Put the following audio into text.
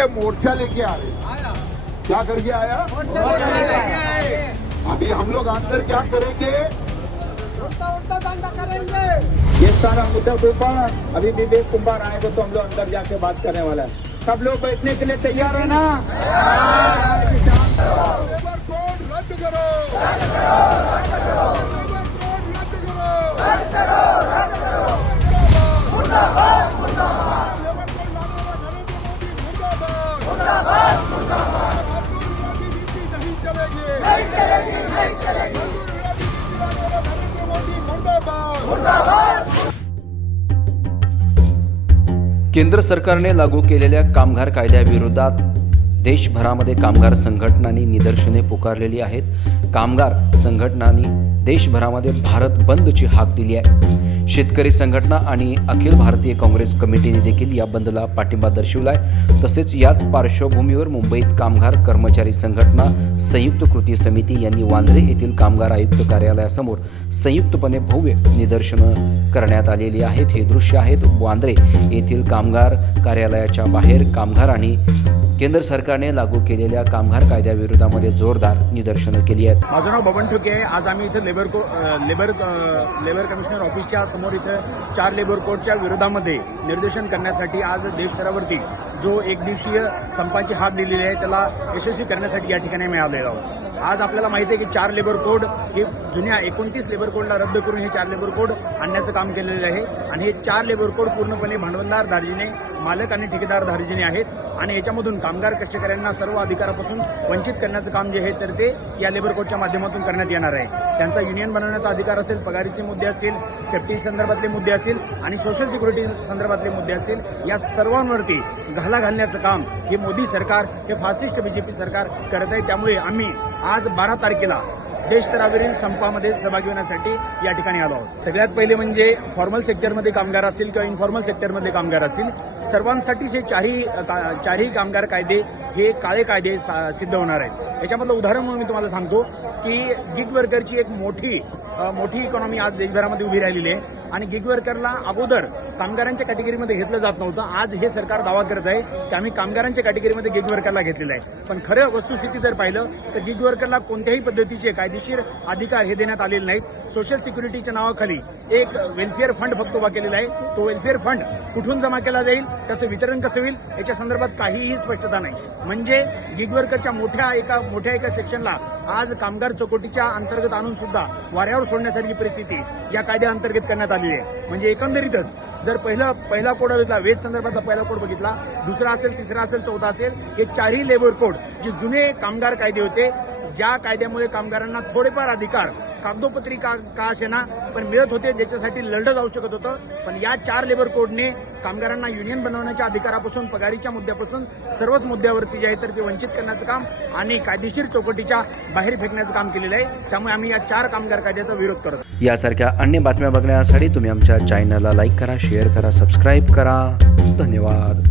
ये मोर्चा लेके आ रहे, क्या करके आया? अभी हम लोग अंदर क्या करेंगे? उल्टा धंधा करेंगे। ये सारा मुद्दा के ऊपर अभी विवेक कुमार आएगा तो हम लोग अंदर जाके बात करने वाला है। सब लोग बैठने के लिए तैयार है ना? लेबर कोड रद्द करो, केंद्र सरकारने लागू केलेल्या कामगार कायद्याविरोधात देशभरामध्ये कामगार संघटनांनी निदर्शने पुकारलेली आहेत। कामगार संघटनांनी देशभरामध्ये भारत बंदची हाक दिली आहे। शेतकरी संघटना आणि अखिल भारतीय काँग्रेस कमिटीने देखील या बंदला पाठिंबा दर्शवला आहे। तसेच याच पार्श्वभूमीवर मुंबईत कामगार कर्मचारी संघटना संयुक्त कृती समिती यांनी वांद्रे येथील कामगार आयुक्त कार्यालयासमोर संयुक्तपणे भव्य निदर्शनं करण्यात आलेली आहेत। हे दृश्य आहेत वांद्रे येथील कामगार कार्यालयाच्या बाहेर कामगार आणि केंद्र सरकारने लागू केलेल्या कामगार कायद्याविरोधामध्ये जोरदार निदर्शनं केली आहेत। माझं नाव बबन ठोके आहे। आज आम्ही इथे लेबर कमिशनर ऑफिसच्या समोर इथं 4 लेबर कोडच्या विरोधामध्ये निर्देशन करण्यासाठी आज देशभरावरती जो एक दिवसीय संपाची हाक दिलेली आहे त्याला यशस्वी करण्यासाठी या ठिकाणी आम्ही आलेलो आहोत। आज आपल्याला माहिती आहे की 4 लेबर कोड हे जुन्या 29 लेबर कोडला रद्द करून हे 4 लेबर कोड आणण्याचं काम केलेलं आहे आणि हे 4 लेबर कोड पूर्णपणे भांडवलदार धार्जिने, मालक आणि ठेकेदार धार्जिने आहेत आणि याच्यामधून कामगार कष्टकऱ्यांना सर्व अधिकारापासून वंचित करण्याचं काम जे आहे तर ते या लेबर कोडच्या माध्यमातून करण्यात येणार आहे। त्यांचा युनियन बनवण्याचा अधिकार असेल, पगारीचे मुद्दे असतील, सेफ्टी संदर्भातले मुद्दे असतील आणि सोशल सिक्युरिटी संदर्भातले मुद्दे असतील, या सर्वांवरती घाला घालण्याचं काम हे मोदी सरकार, हे फासिस्ट बीजेपी सरकार करत आहे। त्यामुळे आम्ही आज 12 तारखेला देशस्तरावरील संपामध्ये सहभागी होण्यासाठी या ठिकाणी आलो आहोत। सगळ्यात पहिले म्हणजे फॉर्मल सेक्टरमध्ये कामगार असतील किंवा इन्फॉर्मल सेक्टरमधले कामगार असतील, सर्वांसाठीच हे चारही कामगार कायदे हे काळे कायदे सिद्ध होणार आहेत। याच्यामधलं उदाहरण म्हणून मी तुम्हाला सांगतो की गिग वर्करची एक मोठी इकॉनॉमी आज देशभरामध्ये उभी राहिलेली आहे आणि गिग वर्करला अगोदर कामगारांच्या कॅटेगरीमध्ये घेतलं जात नव्हतं। आज हे सरकार दावा करत आहे की आम्ही कामगारांच्या कॅटेगरीमध्ये गिग वर्करला घेतलेलं आहे, पण खरं वस्तुस्थिती जर पाहिलं तर गिग वर्करला कोणत्याही पद्धतीचे कायदेशीर अधिकार हे देण्यात आलेले नाहीत। सोशल सिक्युरिटीच्या नावाखाली एक वेलफेअर फंड फक्त उभा केलेला आहे। तो वेलफेअर फंड कुठून जमा केला जाईल, त्याचं वितरण कसं होईल याच्या संदर्भात काहीही स्पष्टता नाही। म्हणजे गिग वर्करच्या मोठ्या एका सेक्शनला आज कामगार चौकटीच्या अंतर्गत आणून सुद्धा वाऱ्यावर सोडण्यासारखी परिस्थिती या कायद्याअंतर्गत करण्यात आली आहे। म्हणजे एकंदरीतच जर पहिला कोड बघितला, वेज संदर्भातला पहिला कोड बघितला, दुसरा असेल, तिसरा असेल, चौथा असेल, हे 4ही लेबर कोड जे जुने कामगार कायदे होते, ज्या कायद्यामुळे कामगारांना थोडेफार अधिकार कागदोपत्री का असेना पण मिळत होते, ज्याच्यासाठी लढलं जाऊ शकत होतं, पण या 4 लेबर कोडने कामगारांना युनियन बनवण्याच्या अधिकारापासून, पगारीच्या मुद्द्यापासून सर्वच मुद्द्यावरती जे आहे तर ते वंचित करण्याचं काम आणि कायदेशीर चौकटीच्या बाहेर फेकण्याचं काम केलेलं आहे। त्यामुळे आम्ही या 4 कामगार कायद्याचा विरोध करतो। यासारख्या अन्य बातम्या बघण्यासाठी तुम्ही आमच्या चॅनलला लाईक करा, शेअर करा, सबस्क्राईब करा। धन्यवाद।